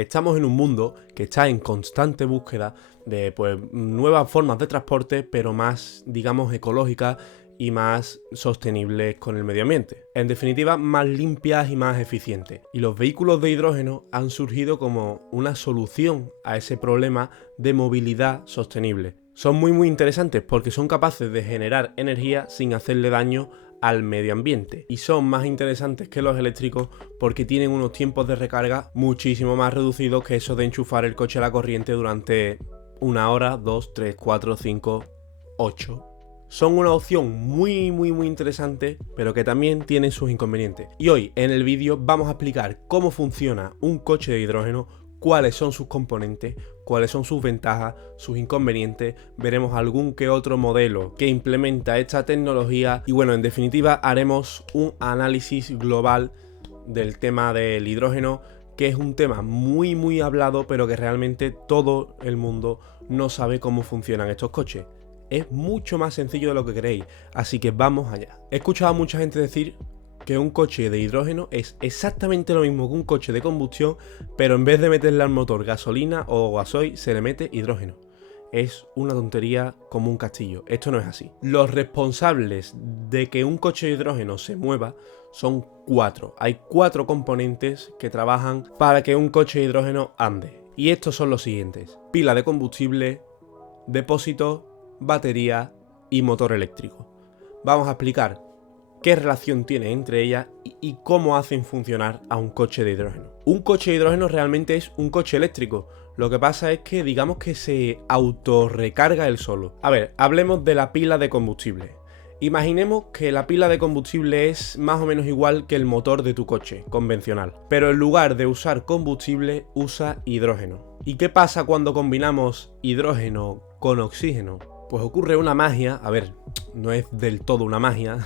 Estamos en un mundo que está en constante búsqueda de nuevas formas de transporte, pero más, digamos, ecológicas y más sostenibles con el medio ambiente. En definitiva, más limpias y más eficientes. Y los vehículos de hidrógeno han surgido como una solución a ese problema de movilidad sostenible. Son muy interesantes porque son capaces de generar energía sin hacerle daño al medio ambiente, y son más interesantes que los eléctricos porque tienen unos tiempos de recarga muchísimo más reducidos que eso de enchufar el coche a la corriente durante 1 hora, 2, 3, 4, 5, 8. Son una opción muy interesante, pero que también tienen sus inconvenientes. Y hoy en el vídeo vamos a explicar cómo funciona un coche de hidrógeno, cuáles son sus componentes, cuáles son sus ventajas, sus inconvenientes, veremos algún que otro modelo que implementa esta tecnología y bueno, en definitiva haremos un análisis global del tema del hidrógeno, que es un tema muy hablado, pero que realmente todo el mundo no sabe cómo funcionan estos coches. Es mucho más sencillo de lo que creéis, así que vamos allá. He escuchado a mucha gente decir que un coche de hidrógeno es exactamente lo mismo que un coche de combustión, pero en vez de meterle al motor gasolina o gasoil, se le mete hidrógeno. Es una tontería como un castillo. Esto no es así. Los responsables de que un coche de hidrógeno se mueva son 4. Hay 4 componentes que trabajan para que un coche de hidrógeno ande. Y estos son los siguientes: pila de combustible, depósito, batería y motor eléctrico. Vamos a explicar qué relación tiene entre ellas y cómo hacen funcionar a un coche de hidrógeno. Un coche de hidrógeno realmente es un coche eléctrico. Lo que pasa es que digamos que se autorrecarga él solo. A ver, hablemos de la pila de combustible. Imaginemos que la pila de combustible es más o menos igual que el motor de tu coche convencional, pero en lugar de usar combustible usa hidrógeno. ¿Y qué pasa cuando combinamos hidrógeno con oxígeno? Pues ocurre una magia, a ver, no es del todo una magia,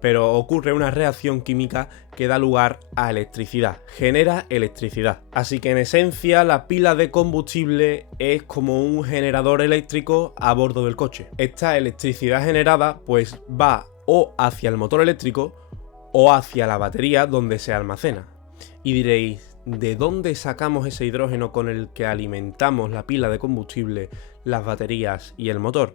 pero ocurre una reacción química que da lugar a electricidad, genera electricidad. Así que en esencia la pila de combustible es como un generador eléctrico a bordo del coche. Esta electricidad generada pues va o hacia el motor eléctrico o hacia la batería donde se almacena. Y diréis, ¿de dónde sacamos ese hidrógeno con el que alimentamos la pila de combustible, las baterías y el motor?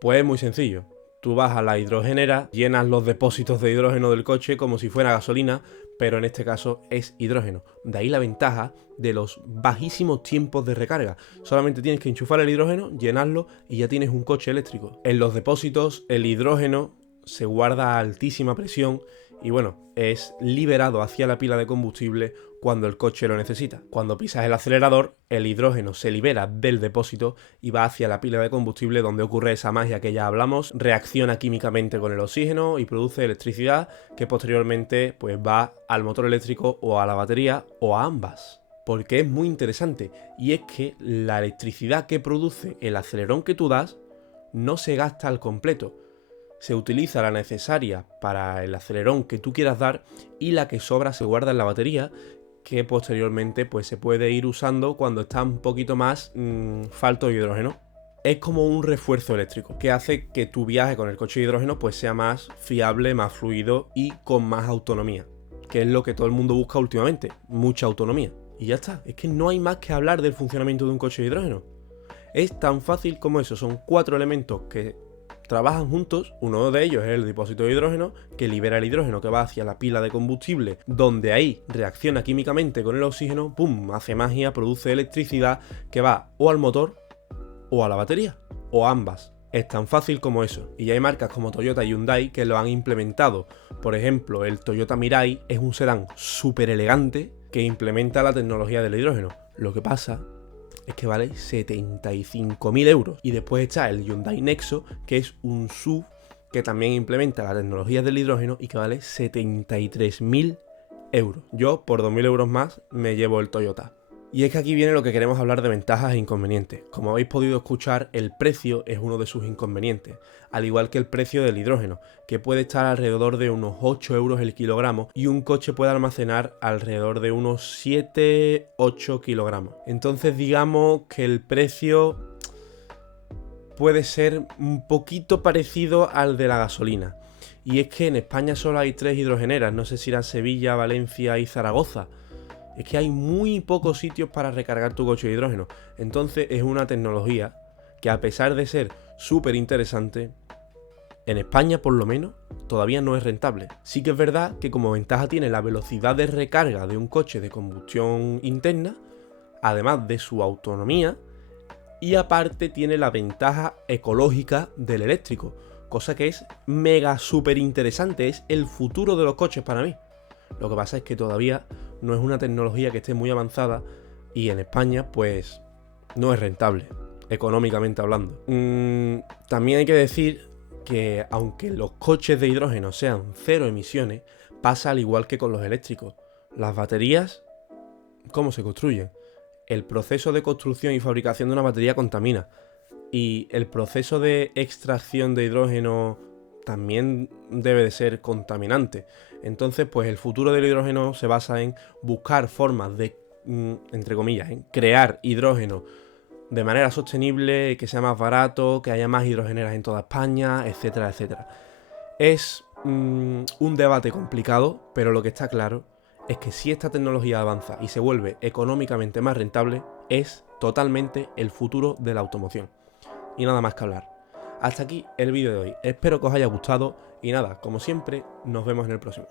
Pues es muy sencillo. Tú vas a la hidrogenera, llenas los depósitos de hidrógeno del coche como si fuera gasolina, pero en este caso es hidrógeno. De ahí la ventaja de los bajísimos tiempos de recarga. Solamente tienes que enchufar el hidrógeno, llenarlo y ya tienes un coche eléctrico. En los depósitos el hidrógeno se guarda a altísima presión y bueno, es liberado hacia la pila de combustible cuando el coche lo necesita. Cuando pisas el acelerador, el hidrógeno se libera del depósito y va hacia la pila de combustible, donde ocurre esa magia que ya hablamos, reacciona químicamente con el oxígeno y produce electricidad que posteriormente pues va al motor eléctrico o a la batería o a ambas. Porque es muy interesante, y es que la electricidad que produce el acelerón que tú das no se gasta al completo. Se utiliza la necesaria para el acelerón que tú quieras dar y la que sobra se guarda en la batería, que posteriormente pues se puede ir usando cuando está un poquito más falto de hidrógeno. Es como un refuerzo eléctrico que hace que tu viaje con el coche de hidrógeno pues sea más fiable, más fluido y con más autonomía, que es lo que todo el mundo busca últimamente, mucha autonomía. Y ya está, es que no hay más que hablar del funcionamiento de un coche de hidrógeno. Es tan fácil como eso, son 4 elementos que trabajan juntos. Uno de ellos es el depósito de hidrógeno, que libera el hidrógeno que va hacia la pila de combustible, donde ahí reacciona químicamente con el oxígeno, ¡pum!, hace magia, produce electricidad que va o al motor o a la batería, o a ambas. Es tan fácil como eso, y ya hay marcas como Toyota y Hyundai que lo han implementado. Por ejemplo, el Toyota Mirai es un sedán súper elegante que implementa la tecnología del hidrógeno. Lo que pasa es que vale 75.000 euros. Y después está el Hyundai Nexo, que es un SUV que también implementa la tecnología del hidrógeno y que vale 73.000 euros. Yo, por 2.000 euros más, me llevo el Toyota. Y es que aquí viene lo que queremos hablar de ventajas e inconvenientes. Como habéis podido escuchar, el precio es uno de sus inconvenientes, al igual que el precio del hidrógeno, que puede estar alrededor de unos 8 euros el kilogramo y un coche puede almacenar alrededor de unos 7-8 kilogramos. Entonces digamos que el precio puede ser un poquito parecido al de la gasolina. Y es que en España solo hay 3 hidrogeneras, no sé si eran Sevilla, Valencia y Zaragoza. es que hay muy pocos sitios para recargar tu coche de hidrógeno. Entonces es una tecnología que, a pesar de ser súper interesante, en España por lo menos todavía no es rentable. Sí que es verdad que como ventaja tiene la velocidad de recarga de un coche de combustión interna, además de su autonomía, y aparte tiene la ventaja ecológica del eléctrico, cosa que es mega súper interesante, es el futuro de los coches para mí. Lo que pasa es que todavía no es una tecnología que esté muy avanzada y en España pues no es rentable, económicamente hablando. También hay que decir que aunque los coches de hidrógeno sean cero emisiones, pasa al igual que con los eléctricos. Las baterías, ¿cómo se construyen? El proceso de construcción y fabricación de una batería contamina. Y el proceso de extracción de hidrógeno también debe de ser contaminante. Entonces, pues el futuro del hidrógeno se basa en buscar formas de, entre comillas, en crear hidrógeno de manera sostenible, que sea más barato, que haya más hidrogeneras en toda España, etcétera, etcétera. Es un debate complicado, pero lo que está claro es que si esta tecnología avanza y se vuelve económicamente más rentable, es totalmente el futuro de la automoción. Y nada más que hablar. Hasta aquí el vídeo de hoy. Espero que os haya gustado y nada, como siempre, nos vemos en el próximo.